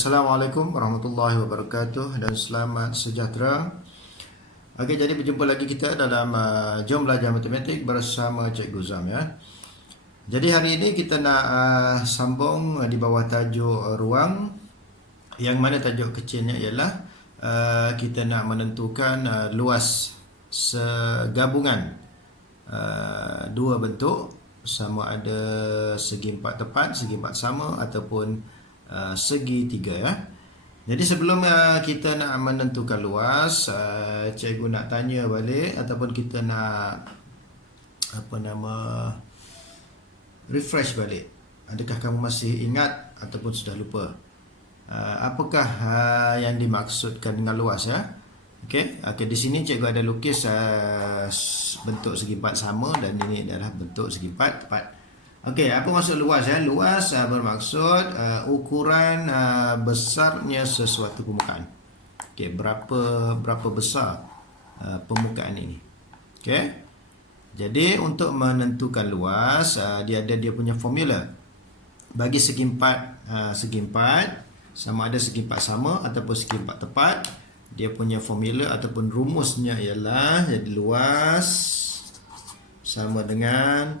Assalamualaikum warahmatullahi wabarakatuh dan selamat sejahtera. Okey, jadi berjumpa lagi kita dalam Jom Belajar Matematik bersama Cikgu Zam ya. Jadi hari ini kita nak sambung di bawah tajuk ruang, yang mana tajuk kecilnya ialah kita nak menentukan luas segabungan dua bentuk, sama ada segi empat tepat, segi empat sama ataupun segitiga ya. Jadi sebelum kita nak menentukan luas, cikgu nak tanya balik ataupun kita nak refresh balik. Adakah kamu masih ingat ataupun sudah lupa apakah yang dimaksudkan dengan luas ya? Okey, di sini cikgu ada lukis bentuk segi empat sama dan ini adalah bentuk segi empat tepat. Okey, apa maksud luas ya? Luas bermaksud ukuran besarnya sesuatu permukaan. Okey, berapa besar permukaan ini. Okey. Jadi untuk menentukan luas, dia punya formula. Bagi segi empat sama ada segi empat sama ataupun segi empat tepat, dia punya formula ataupun rumusnya ialah jadi luas sama dengan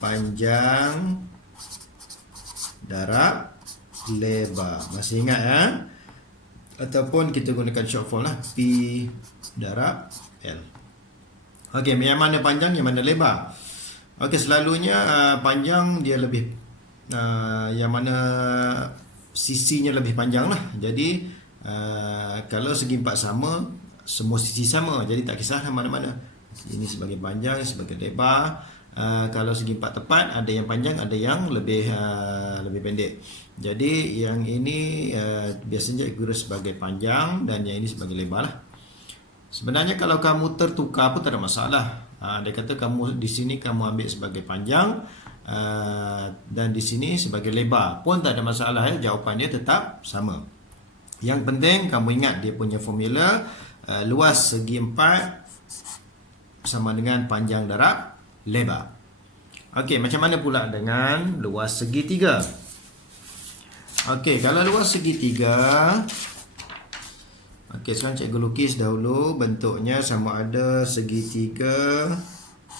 panjang darab lebar. Masih ingat ya? Ataupun kita gunakan short form lah, P darab L. Okey, yang mana panjang, yang mana lebar? Okey, selalunya panjang dia lebih yang mana sisinya lebih panjang lah. Jadi kalau segi empat sama, semua sisi sama, jadi tak kisah mana-mana. Ini sebagai panjang, sebagai lebar. Kalau segi empat tepat, ada yang panjang, ada yang lebih pendek. Jadi yang ini biasanya guna sebagai panjang dan yang ini sebagai lebar lah. Sebenarnya kalau kamu tertukar pun tak ada masalah. Dia kata kamu di sini kamu ambil sebagai panjang dan di sini sebagai lebar pun tak ada masalah ya. Jawapannya tetap sama. Yang penting kamu ingat dia punya formula, luas segi empat sama dengan panjang darab lebar. Okey, macam mana pula dengan luas segitiga? Okey, kalau luas segitiga, okey, sekarang cikgu lukis dahulu bentuknya sama ada segitiga.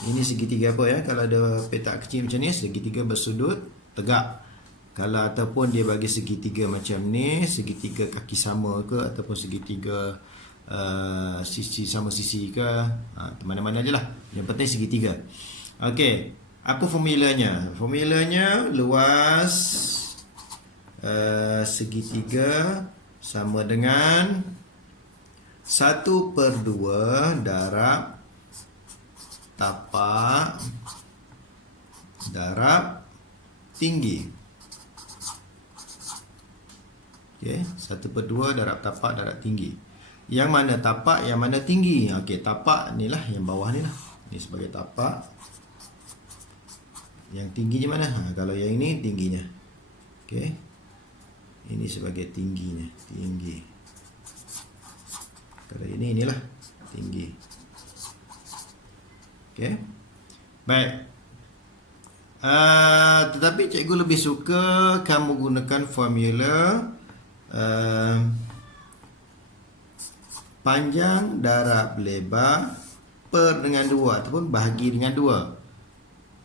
Ini segitiga apa ya? Kalau ada petak kecil macam ni, segitiga bersudut tegak. Kalau ataupun dia bagi segitiga macam ni, segitiga kaki sama ke ataupun segitiga sisi sama sisi ke, mana-mana je lah. Yang penting segitiga. Okey, apa formulanya? Formulanya luas segitiga sama dengan 1/2 darab tapak darab tinggi. Okey, 1/2 darab tapak darab tinggi. Yang mana tapak, yang mana tinggi? Okey, tapak ni lah, yang bawah ni lah. Ini sebagai tapak. Yang tingginya mana? Kalau yang ini tingginya. Okey. Ini sebagai tingginya, tinggi. Kalau ini inilah tinggi. Okey. Baik. Tetapi cikgu lebih suka kamu gunakan formula panjang darab lebar per dengan 2 ataupun bahagi dengan 2.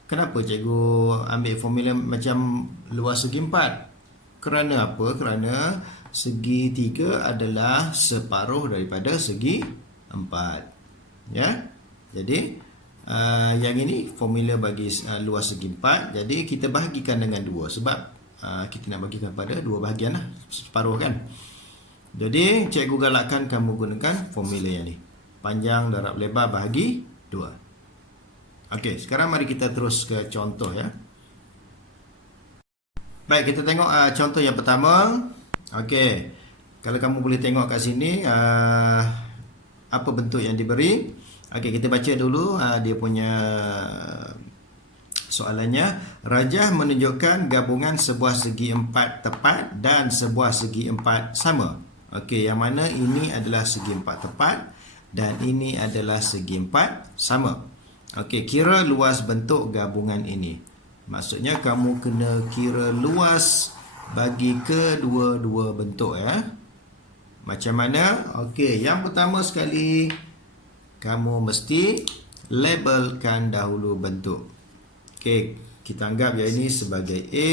Kenapa cikgu ambil formula macam luas segi empat? Kerana apa? Kerana segitiga adalah separuh daripada segi empat. Ya. Jadi yang ini formula bagi luas segi empat. Jadi kita bahagikan dengan 2 sebab kita nak bagikan pada 2 bahagian lah, separuh kan. Jadi cikgu galakkan kamu gunakan formula yang ni, panjang darab lebar bahagi 2. Okey, sekarang mari kita terus ke contoh ya. Baik, kita tengok contoh yang pertama. Okey, kalau kamu boleh tengok kat sini apa bentuk yang diberi. Okey, kita baca dulu dia punya soalannya. Rajah menunjukkan gabungan sebuah segi empat tepat dan sebuah segi empat sama. Okey, yang mana ini adalah segi empat tepat dan ini adalah segi empat sama. Okey, kira luas bentuk gabungan ini. Maksudnya kamu kena kira luas bagi kedua-dua bentuk ya. Macam mana? Okey, yang pertama sekali kamu mesti labelkan dahulu bentuk. Okey, kita anggap yang ini sebagai A,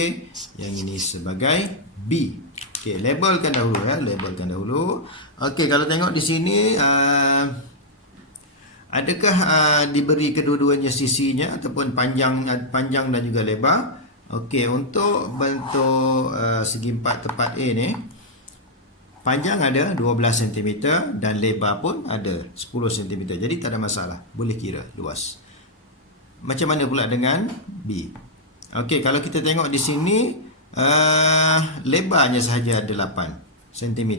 yang ini sebagai B. Okey, labelkan dahulu ya, labelkan dahulu. Okey, kalau tengok di sini adakah diberi kedua-duanya sisinya ataupun panjang dan juga lebar? Okey, untuk bentuk segi empat tepat A ni, panjang ada 12 cm dan lebar pun ada 10 cm. Jadi tak ada masalah, boleh kira luas. Macam mana pula dengan B? Okey, kalau kita tengok di sini lebarnya sahaja ada 8 cm.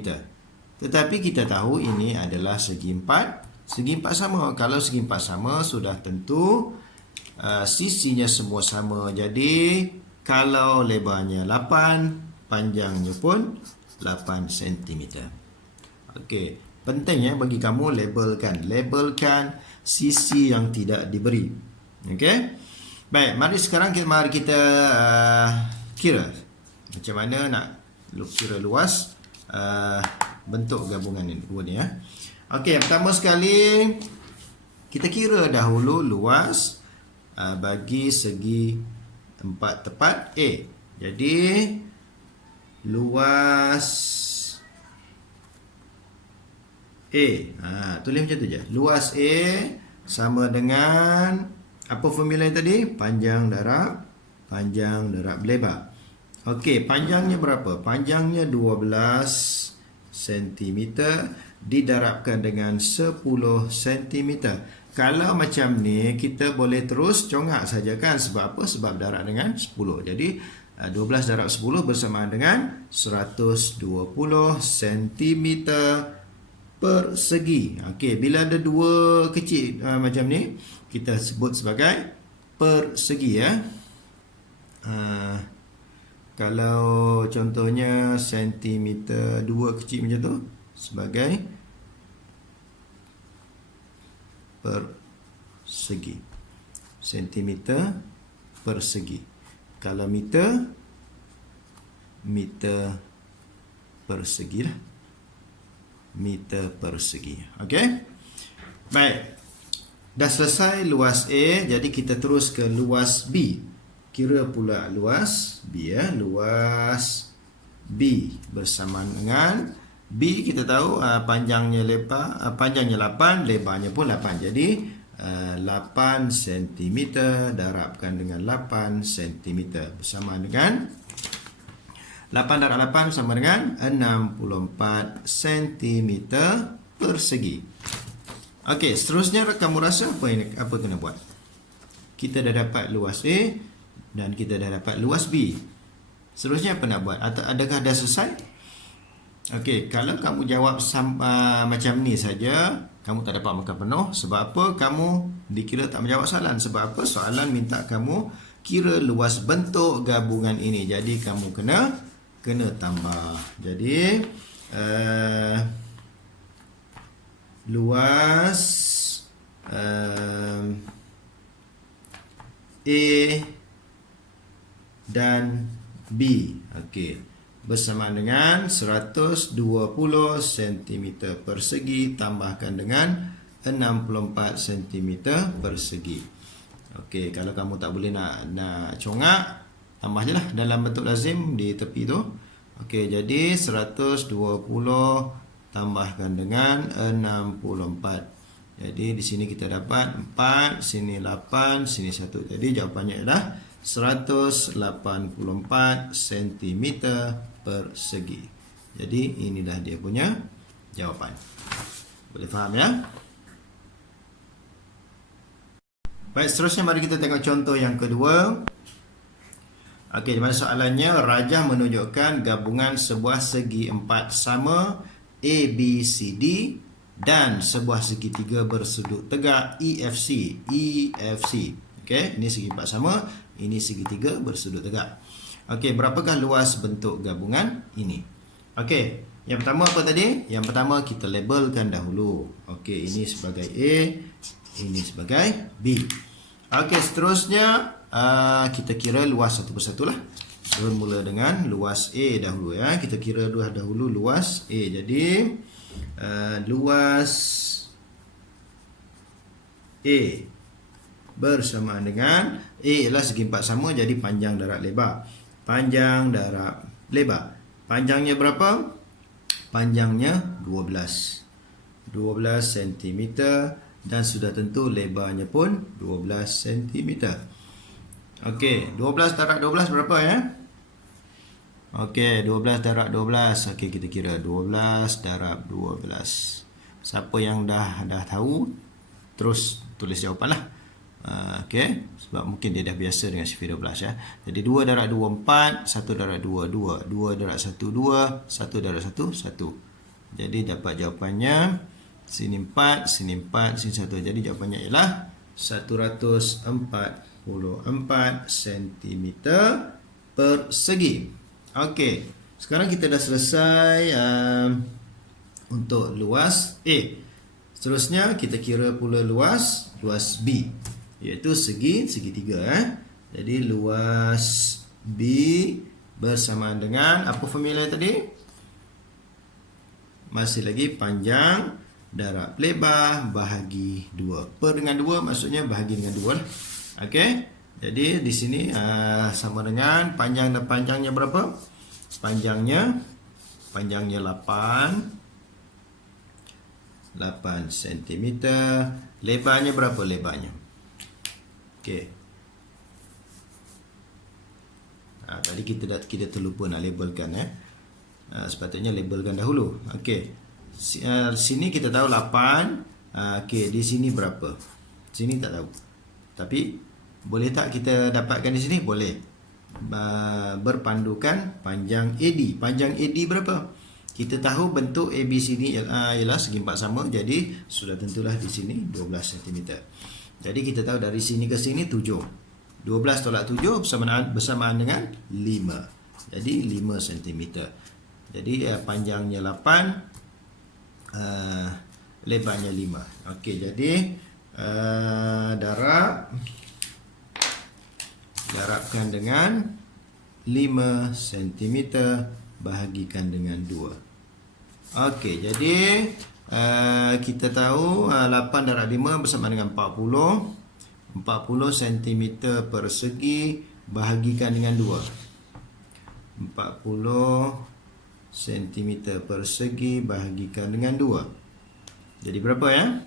Tetapi kita tahu ini adalah segi empat. Segi empat sama. Kalau segi empat sama, sudah tentu sisinya semua sama. Jadi kalau lebarnya 8, panjangnya pun 8 cm. Okey, penting ya bagi kamu labelkan sisi yang tidak diberi. Okey. Baik, mari sekarang kita kira macam mana nak kira luas bentuk gabungan ini dua ni ya. Okey, pertama sekali kita kira dahulu luas bagi segi empat tepat A. Jadi luas A, tulis macam tu je. Luas A sama dengan apa formula tadi? Panjang darab lebar. Okey, panjangnya berapa? Panjangnya 12 cm didarabkan dengan 10 cm. Kalau macam ni, kita boleh terus congak saja kan? Sebab apa? Sebab darab dengan 10. Jadi 12 darab 10 bersamaan dengan 120 cm persegi. Okey, bila ada dua kecil macam ni, kita sebut sebagai persegi ya. Kalau contohnya sentimeter dua kecil macam tu, sebagai persegi. Sentimeter persegi. Kalau meter persegi lah. Meter persegi. Okey. Baik. Dah selesai luas A, jadi kita terus ke luas B. Kira pula luas B ya. Luas B bersamaan dengan B, kita tahu panjangnya 8, lebarnya pun 8. Jadi 8 cm darabkan dengan 8 cm bersamaan dengan 8 darab 8 sama dengan 64 cm persegi. Okey, seterusnya kamu rasa apa kena buat? Kita dah dapat luas A dan kita dah dapat luas B. Seterusnya apa nak buat? Adakah dah selesai? Okey, kalau kamu jawab macam ni saja, kamu tak dapat markah penuh. Sebab apa? Kamu dikira tak menjawab soalan. Sebab apa? Soalan minta kamu kira luas bentuk gabungan ini. Jadi kamu kena tambah. Jadi luas A dan B. Okey, bersamaan dengan 120 cm persegi tambahkan dengan 64 cm persegi. Okey, kalau kamu tak boleh nak congak, tambah je lah dalam bentuk lazim di tepi tu. Okey, jadi 120 tambahkan dengan 64. Jadi di sini kita dapat 4, sini 8, sini 1. Jadi jawapannya adalah 184 cm persegi. Jadi inilah dia punya jawapan. Boleh faham ya? Baik, seterusnya mari kita tengok contoh yang kedua. Okey, di mana soalannya rajah menunjukkan gabungan sebuah segi empat sama ABCD dan sebuah segitiga bersudut tegak EFC. Okey, ini segi empat sama, ini segitiga bersudut tegak. Okey, berapakah luas bentuk gabungan ini? Okey, yang pertama apa tadi? Yang pertama kita labelkan dahulu. Okey, ini sebagai A, ini sebagai B. Okey, seterusnya kita kira luas satu persatu lah. Bermula dengan luas A dahulu ya. Kita kira dahulu luas A. Jadi luas A bersamaan dengan A ialah segi empat sama, jadi panjang darab lebar. Panjang darab lebar. Panjangnya berapa? Panjangnya 12 cm dan sudah tentu lebarnya pun 12 cm. Okey, 12 darab 12 berapa ya? Okey, 12 darab 12. Okey, kita kira 12 darab 12. Siapa yang dah tahu, terus tulis jawapanlah. Okey, sebab mungkin dia dah biasa dengan sifir 12 ya. Jadi 2 darab 2 4, 1 darab 2 2, 2 darab 1 2, 1 darab 1 1. Jadi dapat jawapannya sini 4, sini 4, sini 1. Jadi jawapannya ialah 144 cm persegi. Okey, sekarang kita dah selesai untuk luas A. Seterusnya kita kira pula luas B, iaitu segitiga. Jadi luas B bersamaan dengan apa formula tadi? Masih lagi panjang darab lebar bahagi 2. Per dengan 2 maksudnya bahagi dengan 2 lah. Okey. Jadi di sini sama dengan panjangnya berapa? Panjangnya 8 cm. Lebarnya berapa lebarnya? Okey. Tadi kita terlupa nak labelkan sepatutnya labelkan dahulu. Okey. Sini kita tahu 8. Okey, di sini berapa? Sini tak tahu. Tapi boleh tak kita dapatkan di sini? Boleh. Berpandukan panjang AD. Panjang AD berapa? Kita tahu bentuk ABCD ialah segi empat sama, jadi sudah tentulah di sini 12 cm. Jadi kita tahu dari sini ke sini 7. 12 tolak 7 bersamaan dengan 5. Jadi 5 cm. Jadi panjangnya 8, lebarnya 5. Okey, jadi darabkan dengan 5 cm bahagikan dengan 2. Okey, jadi kita tahu 8 darab 5 bersama dengan 40. 40 cm persegi bahagikan dengan 2. 40 cm persegi bahagikan dengan 2. Jadi berapa ya?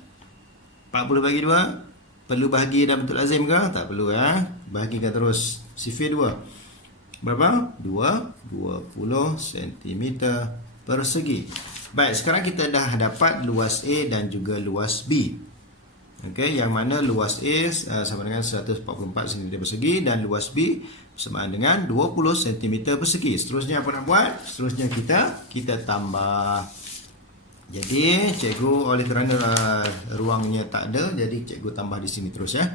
40 bagi 2. Perlu bahagi dalam bentuk lazim ke? Tak perlu ya. Bahagikan terus. Sifir 2. Berapa? 20 cm persegi. Baik, sekarang kita dah dapat luas A dan juga luas B. Okey, yang mana luas A sama dengan 144 cm persegi dan luas B bersamaan dengan 20 cm persegi. Seterusnya apa nak buat? Seterusnya kita tambah. Jadi cikgu oleh kerana ruangnya tak ada, jadi cikgu tambah di sini terus ya.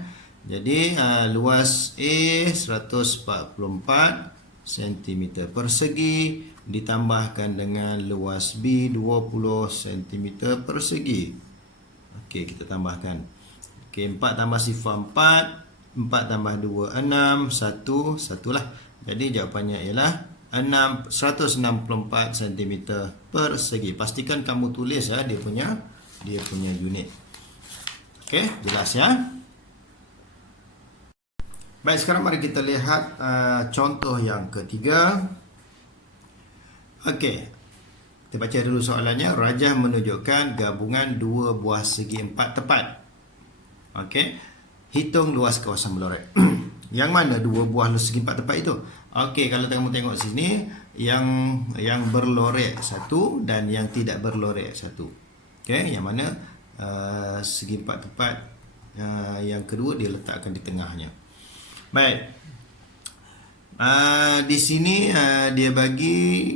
Jadi luas A 144 cm persegi ditambahkan dengan luas B 20 cm persegi. Okey, kita tambahkan. Okey, 4 tambah sifar 4, 4 tambah 2 6, 1 lah. Jadi jawapannya ialah 164 cm persegi. Pastikan kamu tulis dia punya unit. Okey, jelas ya. Baik, sekarang mari kita lihat contoh yang ketiga. Okey, kita baca dulu soalannya. Rajah menunjukkan gabungan dua buah segi empat tepat. Okey, hitung luas kawasan berlorek. Yang mana dua buah segi empat tepat itu? Okey, kalau kamu tengok sini, yang berlorek satu dan yang tidak berlorek satu. Okey, yang mana segi empat tepat yang kedua dia letakkan di tengahnya. Baik. Di sini dia bagi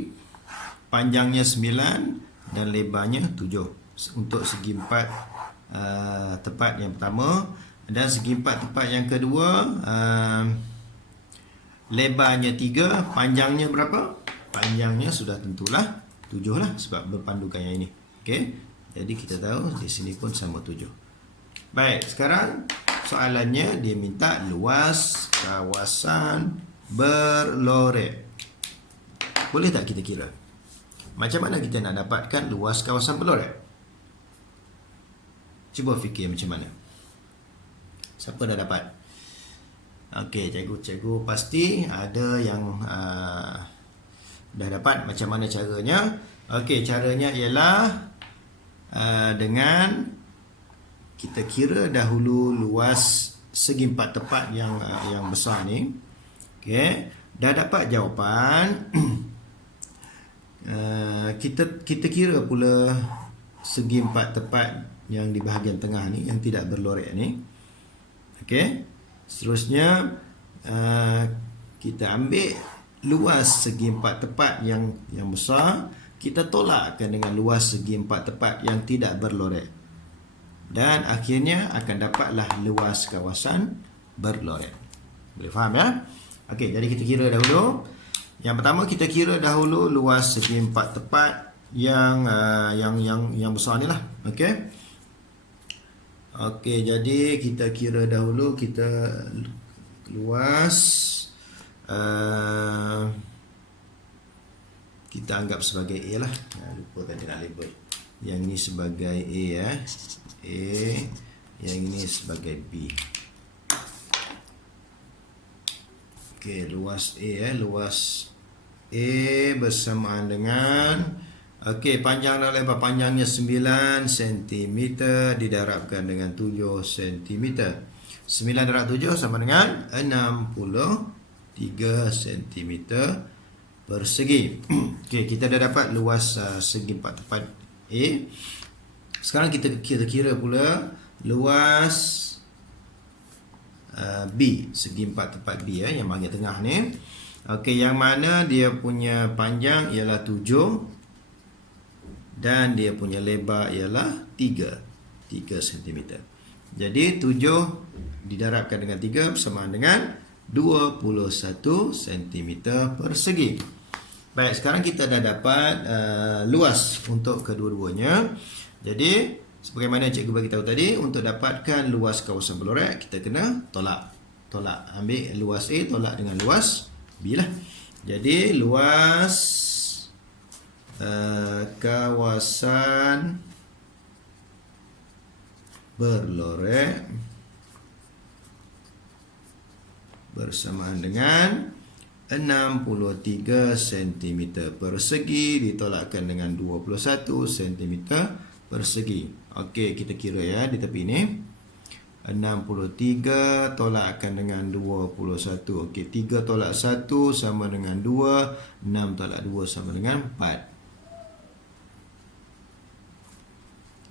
panjangnya 9 dan lebarnya 7 untuk segi empat tepat yang pertama, dan segi empat tepat yang kedua lebarnya 3, panjangnya berapa? Panjangnya sudah tentulah 7 lah sebab berpandukan yang ini. Okey. Jadi kita tahu di sini pun sama 7. Baik, sekarang soalannya dia minta luas kawasan berlorek. Boleh tak kita kira? Macam mana kita nak dapatkan luas kawasan berlorek? Cuba fikir macam mana. Siapa dah dapat? Okey, cikgu pasti ada yang dah dapat. Macam mana caranya? Okey, caranya ialah dengan kita kira dahulu luas segi empat tepat yang besar ni. Okey, dah dapat jawapan. Kita kira pula segi empat tepat yang di bahagian tengah ni, yang tidak berlorek ni. Okey, seterusnya kita ambil luas segi empat tepat yang besar, kita tolakkan dengan luas segi empat tepat yang tidak berlorek, dan akhirnya akan dapatlah luas kawasan berlorek. Boleh faham ya? Okey, jadi kita kira dahulu. Yang pertama kita kira dahulu luas segi empat tepat yang besar ni lah. Okey. Okey, jadi kita kira dahulu kita luas kita anggap sebagai A lah. Lupa tadi nak label. Yang ini sebagai A A, yang ini sebagai B. Okey, luas A luas A bersamaan dengan panjang dan lebar. Panjangnya 9 cm didarabkan dengan 7 cm. 9 darab 7 sama dengan 63 cm persegi. Okey, kita dah dapat luas segi empat tepat A. Sekarang kita kira pula luas B, segi empat tepat B yang bahagian tengah ni. Okey, yang mana dia punya panjang ialah 7 dan dia punya lebar ialah 3 cm. Jadi 7 didarabkan dengan 3 bersamaan dengan 21 cm persegi. Baik, sekarang kita dah dapat luas untuk kedua-duanya. Jadi sebagaimana cikgu bagi tahu tadi, untuk dapatkan luas kawasan berlorek, kita kena tolak. Ambil luas A tolak dengan luas B lah. Jadi luas kawasan berlorek bersamaan dengan 63 cm persegi ditolakkan dengan 21 cm persegi. Okey, kita kira ya di tepi ni. 63 tolakkan dengan 21. Okey, 3 tolak 1 sama dengan 2. 6 tolak 2 sama dengan 4.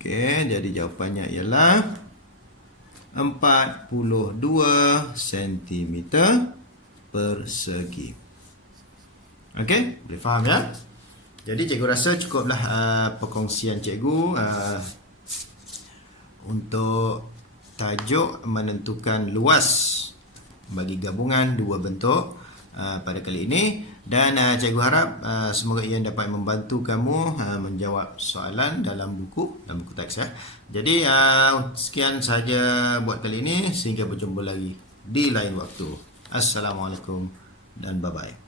Okey, jadi jawapannya ialah 42 cm persegi. Okey, boleh faham ya? Jadi cikgu rasa cukuplah perkongsian cikgu untuk tajuk menentukan luas bagi gabungan dua bentuk pada kali ini. Dan cikgu harap semoga ia dapat membantu kamu menjawab soalan dalam buku teks ya. Jadi sekian sahaja buat kali ini, sehingga berjumpa lagi di lain waktu. Assalamualaikum dan bye-bye.